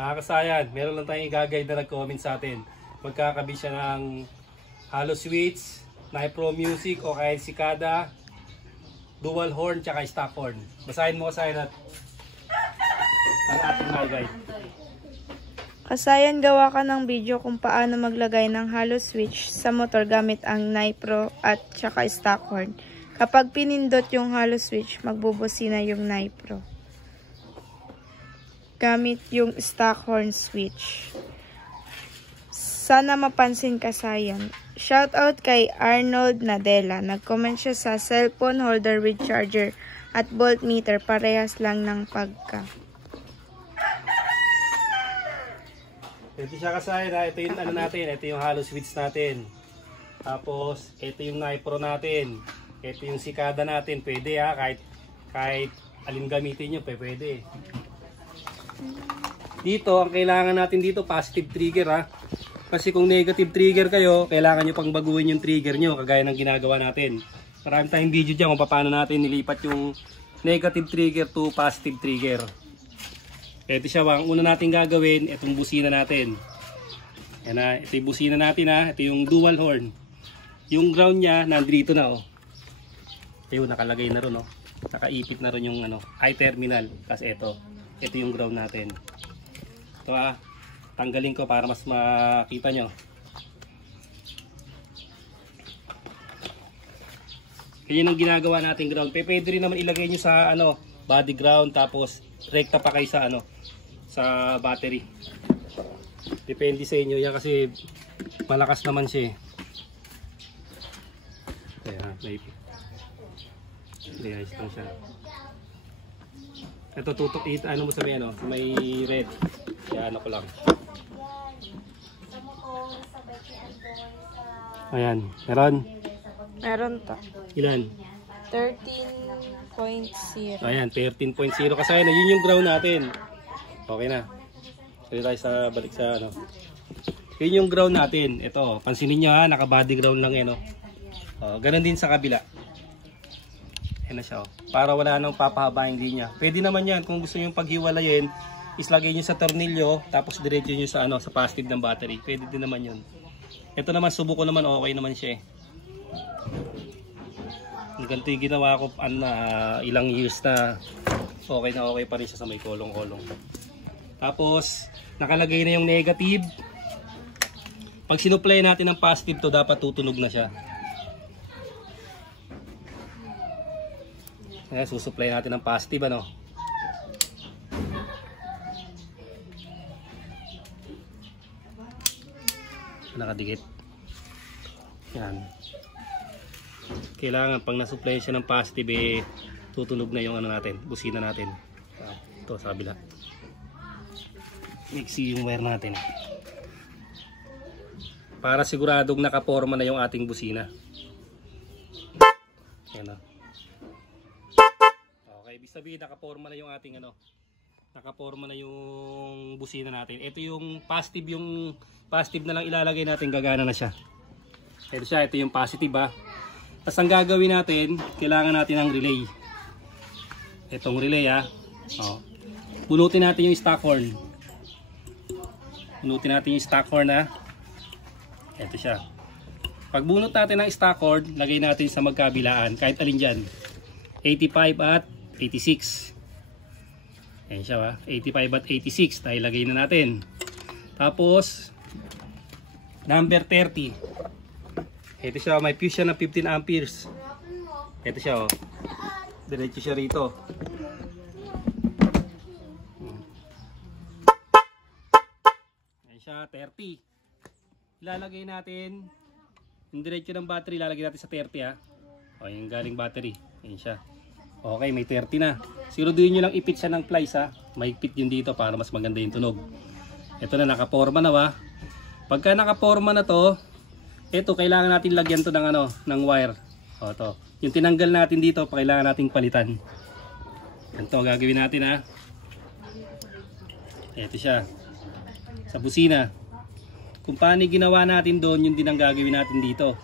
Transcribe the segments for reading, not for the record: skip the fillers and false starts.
Kasayan, meron lang tayong i-guide na nag-comment sa atin. Magkakabit siya ng hollow switch, Nipro Music o kaya Cicada, dual horn tsaka stock horn. Basahin mo Kasayan at ang ating guide. Kasayan, gawa ka ng video kung paano maglagay ng hollow switch sa motor gamit ang Nipro at tsaka stock horn. Kapag pinindot yung hollow switch, magbubusina yung Nipro gamit yung stock horn switch. Sana mapansin Kasayan. Shoutout kay Arnold Nadella. Nag-comment siya sa cellphone holder with charger at voltmeter. Parehas lang ng pagka. Ito siya Kasayan ha. Ito yung ano natin. Ito yung hollow switch natin. Tapos ito yung Nipro natin. Ito yung Cicada natin. Pwede ha. Kahit alin gamitin nyo. Pwede. Dito, ang kailangan natin dito, positive trigger ha. Kasi kung negative trigger kayo, kailangan nyo pang baguhin yung trigger nyo, kagaya ng ginagawa natin. Marami tayong video dyan kung paano natin nilipat yung negative trigger to positive trigger. Ito siya, ang una natin gagawin, itong busina natin. Yan ha, ito yung busina natin ha, ito yung dual horn. Yung ground nya, nandito na oh. Ito nakalagay na ron oh. Nakaipit na ron yung ano, I-terminal. Kasi ito yung ground natin. Ito tanggalin ko para mas makita nyo. Yan ang ginagawa natin ground. Pwede rin naman ilagay nyo sa ano, body ground tapos rekta pa kayo sa ano, sa battery. Depende sa inyo yan kasi malakas naman siya. Ayan, may ayos lang siya. Ito tutok ano mo sa may ano, may red. Kaya ano ko lang. Ayan, meron? Meron to. Ilan? 13.0. Ayan, 13.0 kasi na yun yung ground natin. Okay na. Sige tayo sa balik sa ano. Yun yung ground natin. Ito, pansinin nyo ha, naka-body ground lang yan. Ganun din sa kabila. Ayan na siya. Para wala nang papahaba yung linya. Pwede naman yan kung gusto nyo paghiwalayin, islagay nyo sa tornilyo, tapos diretso nyo sa, ano, sa positive ng battery. Pwede din naman yun. Ito naman, subuko naman, okay naman siya eh. Ganito yung ginawa ko ilang years na okay pa rin siya sa may kolong-kolong. Tapos nakalagay na yung negative. Pag sinupply natin ng positive to, dapat tutunog na siya. Kaya susupply natin ng positive ano. Nakadikit. Yan. Kailangan pag nasupply siya ng positive eh, tutunog na yung ano natin, busina natin. Ito sa kabila. Mixi yung wire natin. Para siguradong nakaporma na yung ating busina. Yan o. Okay, ibig sabihin nakaporma na yung ating ano. Nakaporma na yung busina natin. Ito yung positive na lang ilalagay natin, gagana na siya. Ito siya, ito yung positive ha. Tapos ang gagawin natin, kailangan natin ng relay. Itong relay ha. Bunutin natin yung stock horn. Bunutin natin yung stock horn ha. Ito siya. Pag bunot natin ng stock horn, lagay natin sa magkabilaan, kahit alin dyan. 85 at 86. Ayan siya ha. 85 at 86. Tayo lagay na natin. Tapos, number 30. Ito siya, may fuse siya ng 15 amperes. Ito siya, oh. Diretso siya rito. Ayan siya, 30. Ilalagay natin yung diretso ng battery, ilalagay natin sa 30 ha. O, yung galing battery. Ayan siya. Okay, may 30 na. Siguraduhin nyo lang ipit siya ng plies ha. May ipit yun dito para mas maganda yung tunog. Ito na, nakaporma na ba? Pagka nakaporma na to, ito, kailangan natin lagyan to ng ano, ng wire. O, to. Yung tinanggal natin dito, kailangan nating palitan. Ito, gagawin natin ha. Ito siya. Sa busina. Kung paano ginawa natin doon, yun din ang gagawin natin dito.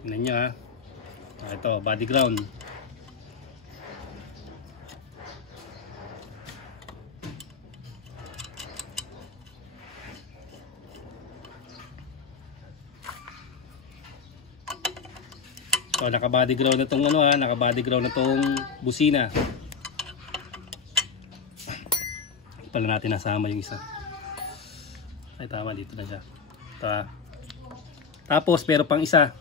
Tignan nyo ha. Ito, body ground. So naka-body ground na tong ano naka-body ground na tong busina. Pala natin nasama yung isa. Ay tama, dito na siya. Tapos pero pang isa.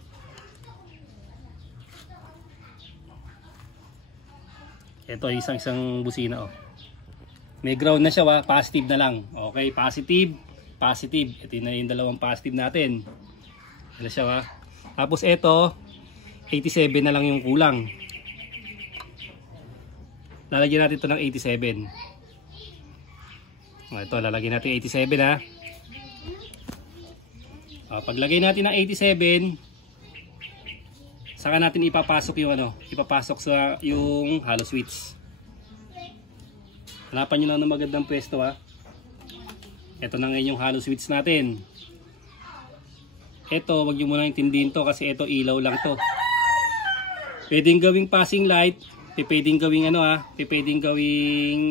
Ito ay isang busina May ground na siya positive na lang. Okay, positive, positive. Ito na yung dalawang positive natin. Ano siya Tapos ito 87 na lang yung kulang. Lalagyan natin ito ng 87. Ito, lalagyan natin 87 paglagay natin ng 87, saka natin ipapasok yung ipapasok sa yung hollow switch. Hanapan nyo lang ng magandang pwesto Ito na ngayon yung hollow switch natin. Ito, wag nyo muna intindihin to kasi ito ilaw lang to. Pwedeng gawing passing light, pwedeng gawing pwedeng gawing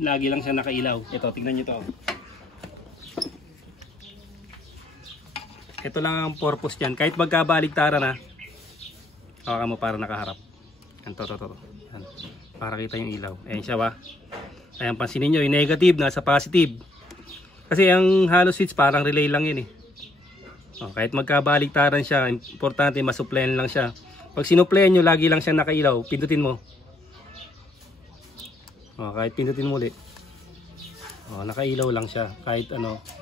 lagi lang siya nakailaw. Ito, tingnan nyo to. Ito lang ang purpose diyan. Kahit magkabaligtaran hawakan mo para nakaharap. Yan, to. Yan. Para kita yung ilaw. Ayan siya Ayan, pansinin nyo, yung negative nasa positive. Kasi ang hollow switch parang relay lang yun kahit magkabaligtaran siya, importante masuplayan lang siya. Pag sinuplayan nyo, lagi lang siya nakailaw, pindutin mo. Kahit pindutin mo ulit. Nakailaw lang siya, kahit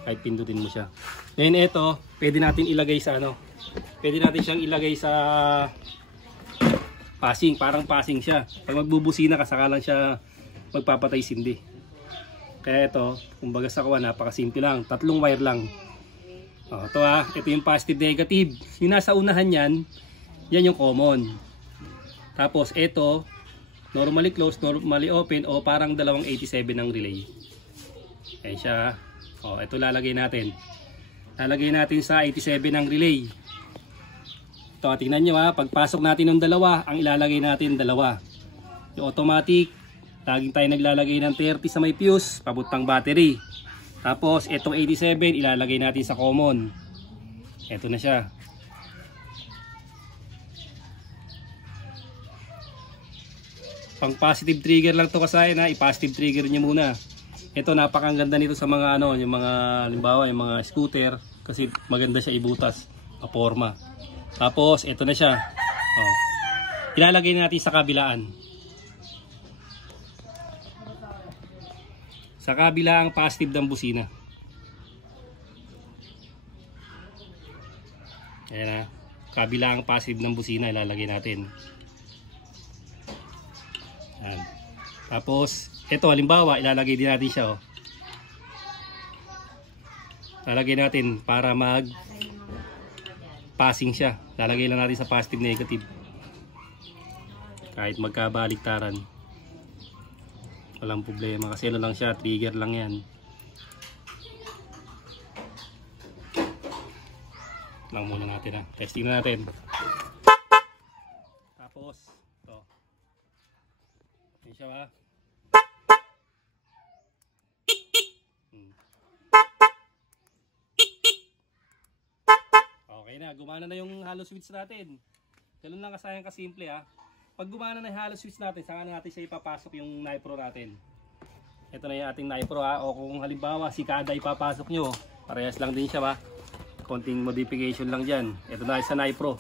kahit pindutin mo siya. Then ito, pwede natin ilagay sa pwede natin siyang ilagay sa passing, parang passing siya. Pag magbubusina ka, saka lang siya magpapatay sindi. Kaya ito, kumbaga sa kuha, napakasimple lang. 3 wire lang. Ito yung positive negative. Yung nasa unahan yan yung common. Tapos ito, normally closed, normally open, o parang dalawang 87 ng relay. Ayan siya. Ito lalagay natin. Lalagay natin sa 87 ng relay. Ito, tingnan nyo pagpasok natin ng dalawa, ang ilalagay natin dalawa. Yung automatic, laging tayo naglalagay ng 30 sa may fuse, pabuntang battery. Tapos itong 87 ilalagay natin sa common. Ito na siya. Pang positive trigger lang to kasi i-positive trigger niyo muna. Ito napakaganda nito sa mga yung mga halimbawa yung mga scooter kasi maganda siya ibutas, forma. Tapos ito na siya. Ilalagay natin sa kabilaan. Sa kabilang positive ng busina. Ayan kabilang positive ng busina ilalagay natin. Ayan. Tapos ito halimbawa ilalagay din natin siya lalagay natin para mag passing siya. Lalagay lang natin sa positive negative. Kahit magkabaligtaran walang problema kasi lang siya, trigger lang yan. Lang muna natin testing na natin. Tapos ito yan siya okay na, gumana na yung hollow switch natin. Ganun lang kasayang kasimple Pag gumana na yung hollow switch natin, saka natin siya ipapasok yung Nipro natin. Ito na yung ating Nipro o kung halimbawa si Kada ipapasok nyo, parehas lang din siya konting modification lang dyan. Ito na sa Nipro.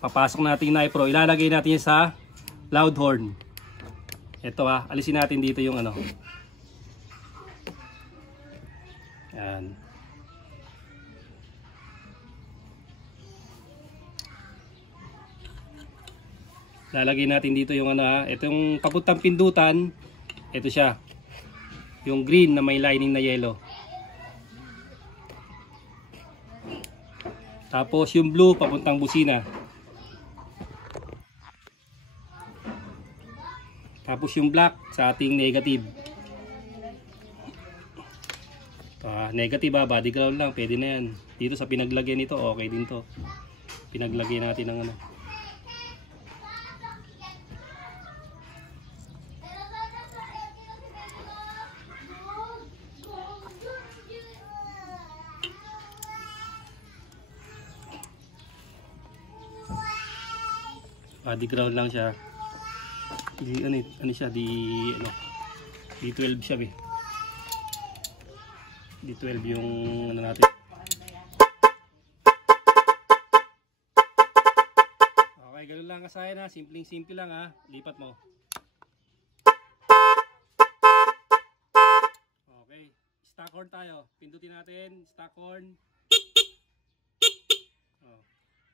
Papasok natin yung Nipro, ilalagay natin sa loud horn. Ito alisin natin dito yung yan. Lalagay natin dito yung itong papuntang pindutan. Ito siya. Yung green na may lining na yellow. Tapos yung blue papuntang busina. Tapos yung black sa ating negative. Negative body ground lang, pwede na yan. Dito sa pinaglagyan nito, okay din to. Pinaglagyan natin ng Body ground lang siya. Ano siya, D12 siya, D12 yung ano natin. Okay, ganun lang kasayan ha. Simple lang ha. Lipat mo. Okay. Stock horn tayo. Pindutin natin. Stock horn. Oh.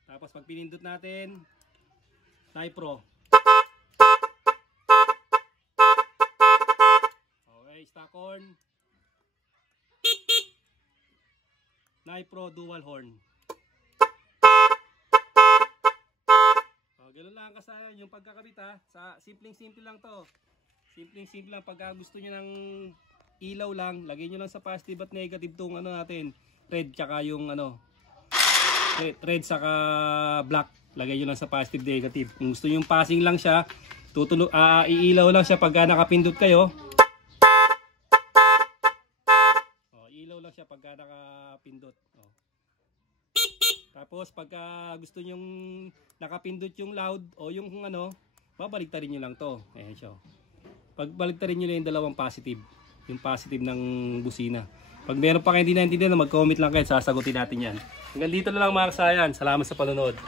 Tapos pag pinindot natin, Nipro. Okay, stock horn. Nipro dual horn. Ganun lang kasayan yung pagkakabit ha. Simple lang to. Simple lang. Pagka gusto nyo ng ilaw lang, lagay nyo lang sa positive at negative tong ano natin. Red tsaka yung red saka black. Lagay nyo lang sa positive negative. Kung gusto nyo yung passing lang siya, iilaw lang siya pagka nakapindot kayo. Ilaw lang siya pagka nakapindot. Tapos pagka gusto nyong nakapindot yung loud o yung babaliktarin nyo lang to. Ayan siya. Pagbaliktarin nyo lang yung dalawang positive. Yung positive ng busina. Pag meron pa kayo hindi naintindihan, mag-comment lang kayo. Sasagutin natin yan. Hanggang dito na lang mga kasayan. Salamat sa panonood.